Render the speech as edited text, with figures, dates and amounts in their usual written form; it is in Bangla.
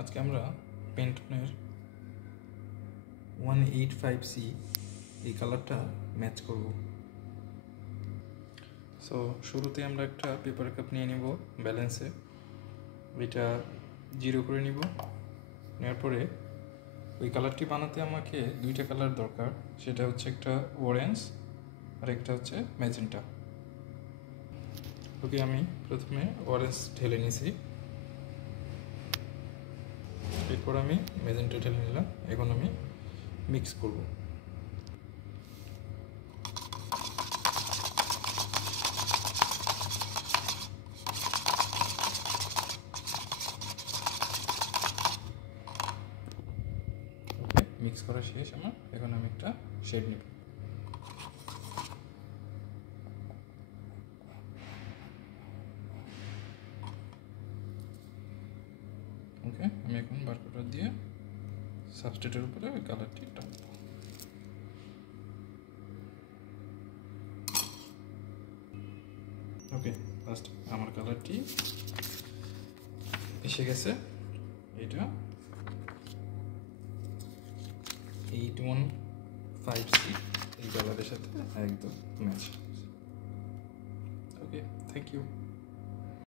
আজকে আমরা পেন্টনের 185C এই কালারটা ম্যাচ করব। সো শুরুতে আমরা একটা পেপার কাপ নিয়ে নিব ব্যালেন্সে, এটা 0 করে নিব। নেওয়ার পরে ওই কালারটি বানাতে আমাকে দুইটা কালার দরকার, সেটা হচ্ছে একটা অরেঞ্জ আর একটা হচ্ছে ম্যাজেন্টা। ওকে, আমি প্রথমে অরেঞ্জ ঢেলে নিছি, এরপর আমি ম্যাজেন্টা ঢেলে নিলাম। এখন আমি মিক্স করব। ওকে, মিক্স করা শেষ আমার। এখন আমি একটা শেড নেব। ওকে, আমি এখন বারকোডার দিয়ে সাবস্ট্রেটের উপরে ওই কালারটি টানব। ওকে, ফার্স্ট আমার কালারটি এসে গেছে। এটা 815C এই কালারের সাথে একদম ম্যাচ। Okay, thank you.